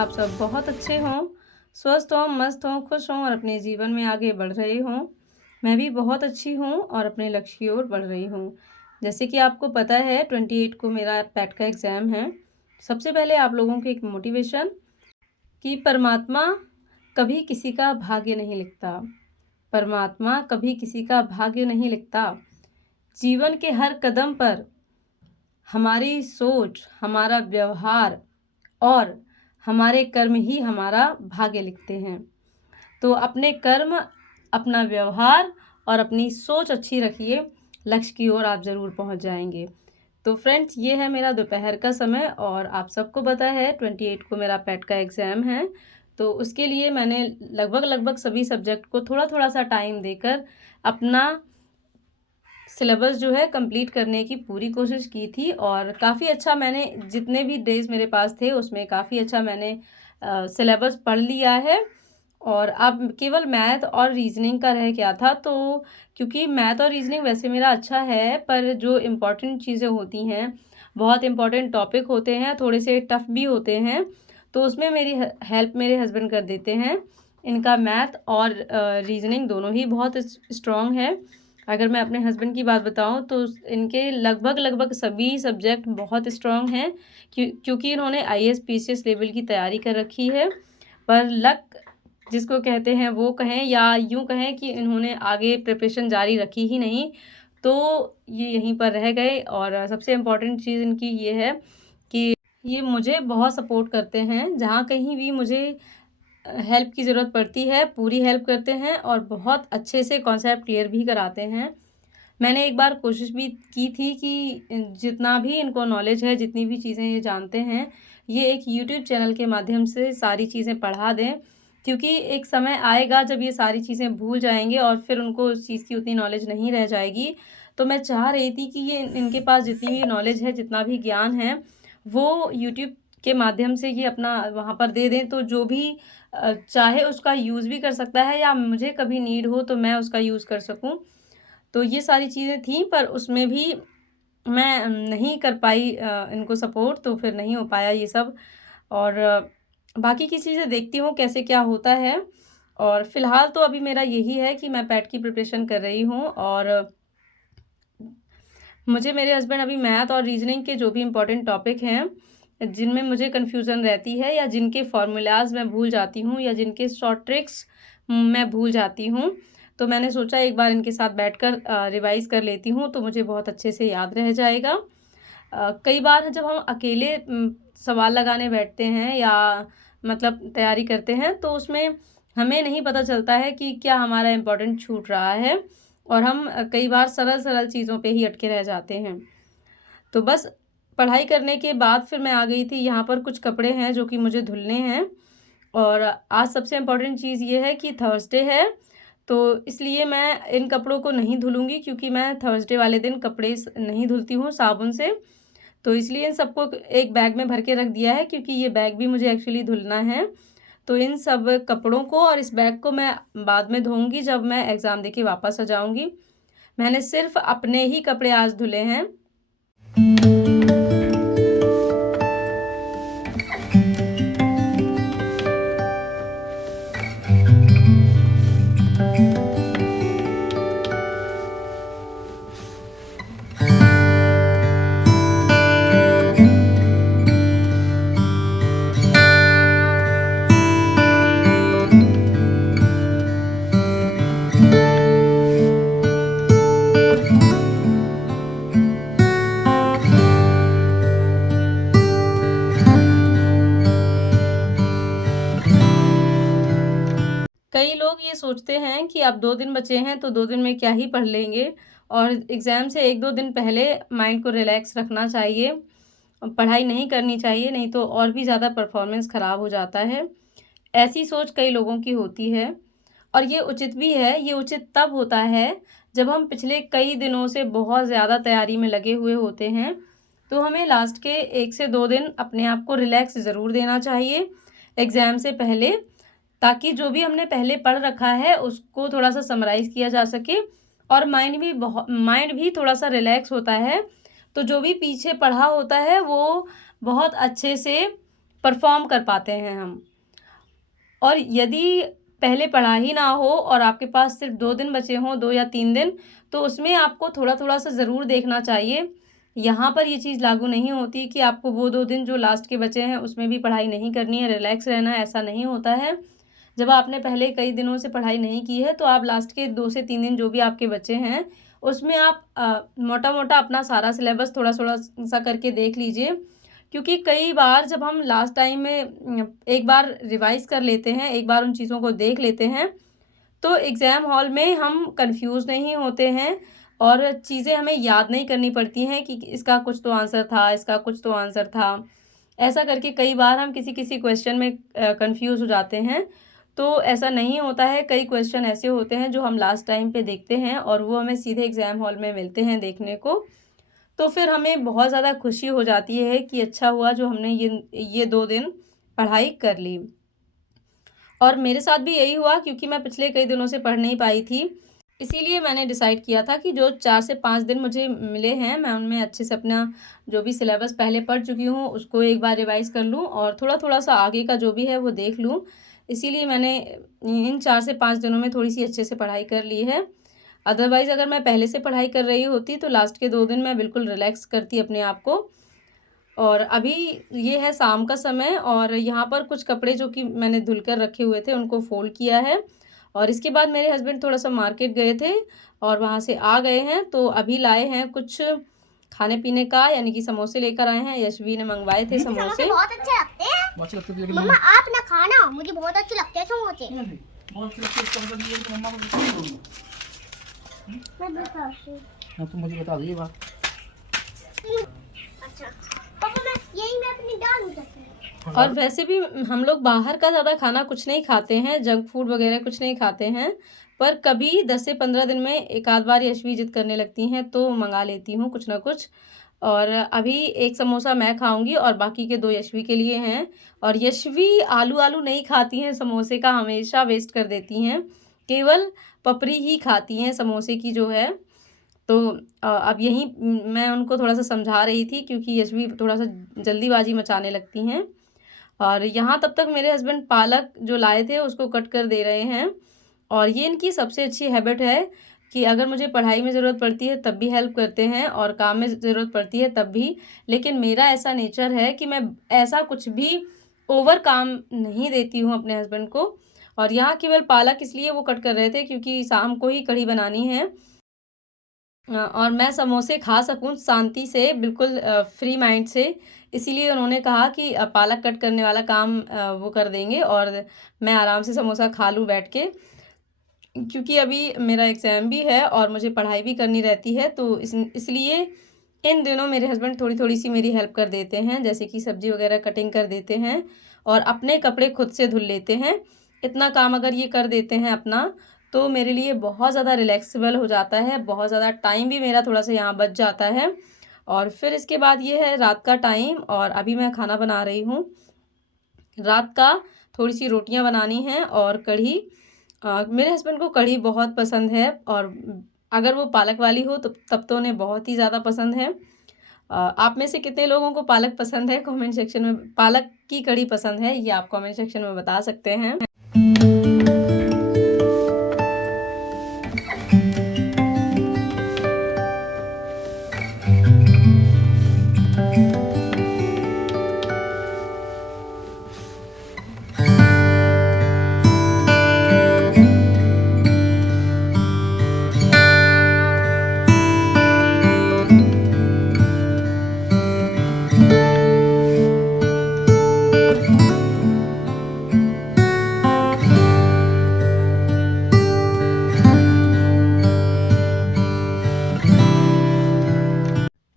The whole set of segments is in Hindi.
आप सब बहुत अच्छे हों, स्वस्थ हों, मस्त हों, खुश हों और अपने जीवन में आगे बढ़ रहे हों। मैं भी बहुत अच्छी हूँ और अपने लक्ष्य की ओर बढ़ रही हूँ। जैसे कि आपको पता है 28 को मेरा पैट का एग्ज़ाम है। सबसे पहले आप लोगों को एक मोटिवेशन कि परमात्मा कभी किसी का भाग्य नहीं लिखता। परमात्मा कभी किसी का भाग्य नहीं लिखता। जीवन के हर कदम पर हमारी सोच, हमारा व्यवहार और हमारे कर्म ही हमारा भाग्य लिखते हैं। तो अपने कर्म, अपना व्यवहार और अपनी सोच अच्छी रखिए, लक्ष्य की ओर आप ज़रूर पहुंच जाएंगे। तो फ्रेंड्स, ये है मेरा दोपहर का समय और आप सबको पता है 28 को मेरा पैट का एग्ज़ाम है। तो उसके लिए मैंने लगभग सभी सब्जेक्ट को थोड़ा-थोड़ा सा टाइम देकर अपना सिलेबस जो है कंप्लीट करने की पूरी कोशिश की थी और काफ़ी अच्छा मैंने जितने भी डेज़ मेरे पास थे उसमें काफ़ी अच्छा मैंने सिलेबस पढ़ लिया है। और अब केवल मैथ और रीज़निंग का रह गया था, तो क्योंकि मैथ और रीज़निंग वैसे मेरा अच्छा है, पर जो इम्पोर्टेंट चीज़ें होती हैं, बहुत इम्पोर्टेंट टॉपिक होते हैं, थोड़े से टफ़ भी होते हैं, तो उसमें मेरी हेल्प मेरे हस्बैंड कर देते हैं। इनका मैथ और रीज़निंग दोनों ही बहुत स्ट्रॉन्ग है। अगर मैं अपने हस्बैंड की बात बताऊँ तो इनके लगभग सभी सब्जेक्ट बहुत स्ट्रॉन्ग हैं, क्योंकि इन्होंने आईएएस पीसीएस लेवल की तैयारी कर रखी है। पर लक जिसको कहते हैं वो कहें या यूँ कहें कि इन्होंने आगे प्रिपरेशन जारी रखी ही नहीं, तो ये यहीं पर रह गए। और सबसे इम्पोर्टेंट चीज़ इनकी ये है कि ये मुझे बहुत सपोर्ट करते हैं, जहाँ कहीं भी मुझे हेल्प की ज़रूरत पड़ती है, पूरी हेल्प करते हैं और बहुत अच्छे से कॉन्सेप्ट क्लियर भी कराते हैं। मैंने एक बार कोशिश भी की थी कि जितना भी इनको नॉलेज है, जितनी भी चीज़ें ये जानते हैं, ये एक यूट्यूब चैनल के माध्यम से सारी चीज़ें पढ़ा दें, क्योंकि एक समय आएगा जब ये सारी चीज़ें भूल जाएँगे और फिर उनको उस चीज़ की उतनी नॉलेज नहीं रह जाएगी। तो मैं चाह रही थी कि ये इनके पास जितनी भी नॉलेज है, जितना भी ज्ञान है, वो यूट्यूब के माध्यम से ये अपना वहाँ पर दे दें, तो जो भी चाहे उसका यूज़ भी कर सकता है या मुझे कभी नीड हो तो मैं उसका यूज़ कर सकूँ। तो ये सारी चीज़ें थीं, पर उसमें भी मैं नहीं कर पाई इनको सपोर्ट, तो फिर नहीं हो पाया ये सब। और बाकी की चीज़ें देखती हूँ कैसे क्या होता है। और फ़िलहाल तो अभी मेरा यही है कि मैं पैट की प्रिपरेशन कर रही हूँ और मुझे मेरे हस्बैंड अभी मैथ और रीज़निंग के जो भी इम्पोर्टेंट टॉपिक हैं, जिनमें मुझे कन्फ्यूज़न रहती है या जिनके फ़ॉर्मूलाज़ मैं भूल जाती हूँ या जिनके शॉर्ट ट्रिक्स मैं भूल जाती हूँ, तो मैंने सोचा एक बार इनके साथ बैठकर रिवाइज़ कर लेती हूँ, तो मुझे बहुत अच्छे से याद रह जाएगा। कई बार जब हम अकेले सवाल लगाने बैठते हैं या मतलब तैयारी करते हैं, तो उसमें हमें नहीं पता चलता है कि क्या हमारा इम्पोर्टेंट छूट रहा है और हम कई बार सरल चीज़ों पे ही अटके रह जाते हैं। तो बस पढ़ाई करने के बाद फिर मैं आ गई थी, यहाँ पर कुछ कपड़े हैं जो कि मुझे धुलने हैं और आज सबसे इम्पोर्टेंट चीज़ ये है कि थर्सडे है, तो इसलिए मैं इन कपड़ों को नहीं धुलूँगी, क्योंकि मैं थर्सडे वाले दिन कपड़े नहीं धुलती हूँ साबुन से। तो इसलिए इन सबको एक बैग में भर के रख दिया है, क्योंकि ये बैग भी मुझे एक्चुअली धुलना है। तो इन सब कपड़ों को और इस बैग को मैं बाद में धोऊँगी, जब मैं एग्ज़ाम दे के वापस आ जाऊँगी। मैंने सिर्फ़ अपने ही कपड़े आज धुले हैं। कई लोग ये सोचते हैं कि अब 2 दिन बचे हैं, तो 2 दिन में क्या ही पढ़ लेंगे और एग्ज़ाम से 1-2 दिन पहले माइंड को रिलैक्स रखना चाहिए। पढ़ाई नहीं करनी चाहिए, नहीं तो और भी ज़्यादा परफ़ॉर्मेंस ख़राब हो जाता है। ऐसी सोच कई लोगों की होती है और ये उचित भी है। ये उचित तब होता है जब हम पिछले कई दिनों से बहुत ज़्यादा तैयारी में लगे हुए होते हैं, तो हमें लास्ट के 1 से 2 दिन अपने आप को रिलैक्स ज़रूर देना चाहिए एग्ज़ाम से पहले, ताकि जो भी हमने पहले पढ़ रखा है उसको थोड़ा-सा समराइज़ किया जा सके और माइंड भी थोड़ा-सा रिलैक्स होता है। तो जो भी पीछे पढ़ा होता है वो बहुत अच्छे से परफॉर्म कर पाते हैं हम। और यदि पहले पढ़ाई ना हो और आपके पास सिर्फ 2 दिन बचे हों, 2 या 3 दिन, तो उसमें आपको थोड़ा-थोड़ा सा ज़रूर देखना चाहिए। यहाँ पर ये चीज़ लागू नहीं होती कि आपको वो 2 दिन जो लास्ट के बचे हैं उसमें भी पढ़ाई नहीं करनी है, रिलैक्स रहना है, ऐसा नहीं होता है। जब आपने पहले कई दिनों से पढ़ाई नहीं की है, तो आप लास्ट के 2 से 3 दिन जो भी आपके बचे हैं, उसमें आप मोटा-मोटा अपना सारा सिलेबस थोड़ा-थोड़ा सा करके देख लीजिए। क्योंकि कई बार जब हम लास्ट टाइम में एक बार रिवाइज़ कर लेते हैं, एक बार उन चीज़ों को देख लेते हैं, तो एग्ज़ाम हॉल में हम कन्फ्यूज़ नहीं होते हैं और चीज़ें हमें याद नहीं करनी पड़ती हैं कि इसका कुछ तो आंसर था, इसका कुछ तो आंसर था। ऐसा करके कई बार हम किसी-किसी क्वेश्चन में कन्फ्यूज़ हो जाते हैं, तो ऐसा नहीं होता है। कई क्वेश्चन ऐसे होते हैं जो हम लास्ट टाइम पे देखते हैं और वो हमें सीधे एग्ज़ाम हॉल में मिलते हैं देखने को। तो फिर हमें बहुत ज़्यादा खुशी हो जाती है कि अच्छा हुआ जो हमने ये 2 दिन पढ़ाई कर ली। और मेरे साथ भी यही हुआ क्योंकि मैं पिछले कई दिनों से पढ़ नहीं पाई थी। इसीलिए मैंने डिसाइड किया था कि जो 4 से 5 दिन मुझे मिले हैं, मैं उनमें अच्छे से अपना जो भी सिलेबस पहले पढ़ चुकी हूँ, उसको एक बार रिवाइज़ कर लूँ और थोड़ा-थोड़ा सा आगे का जो भी है वो देख लूँ। इसीलिए मैंने इन 4 से 5 दिनों में थोड़ी-सी अच्छे से पढ़ाई कर ली है। अदरवाइज़ अगर मैं पहले से पढ़ाई कर रही होती तो लास्ट के 2 दिन मैं बिल्कुल रिलैक्स करती अपने आप को। और अभी ये है शाम का समय और यहाँ पर कुछ कपड़े जो कि मैंने धुल कर रखे हुए थे उनको फ़ोल्ड किया है। और इसके बाद मेरे हस्बैंड थोड़ा-सा मार्केट गए थे और वहाँ से आ गए हैं, तो अभी लाए हैं कुछ खाने-पीने का, यानी कि समोसे लेकर आए हैं। यशवी ने मंगवाए थे मुझे समोसे समोसे। बहुत अच्छे लगते हैं। बहुत अच्छे लगते थे लेकिन मम्मा आप ना खाना, मुझे बहुत अच्छे लगते हैं समोसे। बहुत अच्छे लगते इसका मतलब ये है कि मम्मा को नहीं दूंगा। मैं बताती हूँ। हाँ तुम मुझे बता दो ये बात। अच्छा पापा मैं अपनी डालूं तक। और वैसे भी हम लोग बाहर का ज़्यादा खाना कुछ नहीं खाते हैं, जंक फूड वगैरह कुछ नहीं खाते हैं। पर कभी 10 से 15 दिन में एक आध बार यशवी ज़िद करने लगती हैं तो मँगा लेती हूँ कुछ ना कुछ। और अभी 1 समोसा मैं खाऊँगी और बाकी के 2 यशवी के लिए हैं। और यशवी आलू नहीं खाती हैं, समोसे का हमेशा वेस्ट कर देती हैं। केवल पपड़ी ही खाती हैं समोसे की जो है। तो अब यहीं मैं उनको थोड़ा-सा समझा रही थी क्योंकि यशवी थोड़ा-सा जल्दीबाज़ी मचाने लगती हैं। और यहाँ तब तक मेरे हस्बैंड पालक जो लाए थे उसको कट कर दे रहे हैं। और ये इनकी सबसे अच्छी हैबिट है कि अगर मुझे पढ़ाई में ज़रूरत पड़ती है तब भी हेल्प करते हैं और काम में ज़रूरत पड़ती है तब भी। लेकिन मेरा ऐसा नेचर है कि मैं ऐसा कुछ भी ओवर काम नहीं देती हूँ अपने हस्बैंड को। और यहाँ केवल पालक इसलिए वो कट कर रहे थे क्योंकि शाम को ही कढ़ी बनानी है। और मैं समोसे खा सकूँ शांति से, बिल्कुल फ्री माइंड से, इसीलिए उन्होंने कहा कि पालक कट करने वाला काम वो कर देंगे और मैं आराम से समोसा खा लूँ बैठ के। क्योंकि अभी मेरा एग्ज़ाम भी है और मुझे पढ़ाई भी करनी रहती है, तो इसलिए इन दिनों मेरे हस्बैंड थोड़ी-थोड़ी सी मेरी हेल्प कर देते हैं, जैसे कि सब्ज़ी वग़ैरह कटिंग कर देते हैं और अपने कपड़े खुद से धुल लेते हैं। इतना काम अगर ये कर देते हैं अपना, तो मेरे लिए बहुत ज़्यादा रिलैक्सेबल हो जाता है, बहुत ज़्यादा टाइम भी मेरा थोड़ा-सा यहाँ बच जाता है। और फिर इसके बाद ये है रात का टाइम और अभी मैं खाना बना रही हूँ। रात का थोड़ी-सी रोटियाँ बनानी हैं और कढ़ी। मेरे हस्बैंड को कढ़ी बहुत पसंद है और अगर वो पालक वाली हो तो तब तो उन्हें बहुत ही ज़्यादा पसंद है। आप में से कितने लोगों को पालक पसंद है कमेंट सेक्शन में, पालक की कढ़ी पसंद है, ये आप कमेंट सेक्शन में बता सकते हैं।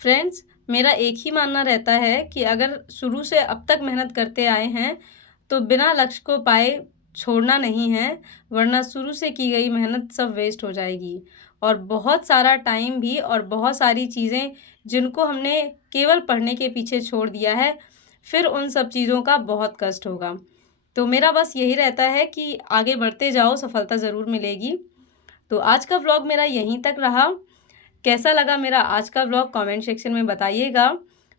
फ्रेंड्स, मेरा एक ही मानना रहता है कि अगर शुरू से अब तक मेहनत करते आए हैं, तो बिना लक्ष्य को पाए छोड़ना नहीं है, वरना शुरू से की गई मेहनत सब वेस्ट हो जाएगी। और बहुत सारा टाइम भी और बहुत सारी चीज़ें जिनको हमने केवल पढ़ने के पीछे छोड़ दिया है, फिर उन सब चीज़ों का बहुत कष्ट होगा। तो मेरा बस यही रहता है कि आगे बढ़ते जाओ, सफलता ज़रूर मिलेगी। तो आज का व्लॉग मेरा यहीं तक रहा। कैसा लगा मेरा आज का व्लॉग कमेंट सेक्शन में बताइएगा।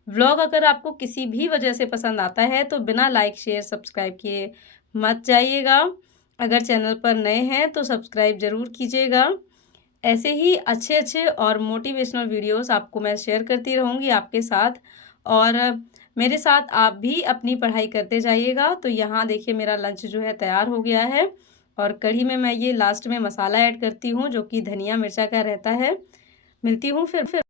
व्लॉग अगर आपको किसी भी वजह से पसंद आता है तो बिना लाइक शेयर सब्सक्राइब किए मत जाइएगा। अगर चैनल पर नए हैं तो सब्सक्राइब ज़रूर कीजिएगा। ऐसे ही अच्छे और मोटिवेशनल वीडियोस आपको मैं शेयर करती रहूँगी आपके साथ, और मेरे साथ आप भी अपनी पढ़ाई करते जाइएगा। तो यहाँ देखिए मेरा लंच जो है तैयार हो गया है, और कढ़ी में मैं ये लास्ट में मसाला ऐड करती हूँ जो कि धनिया मिर्चा का रहता है। मिलती हूँ फिर।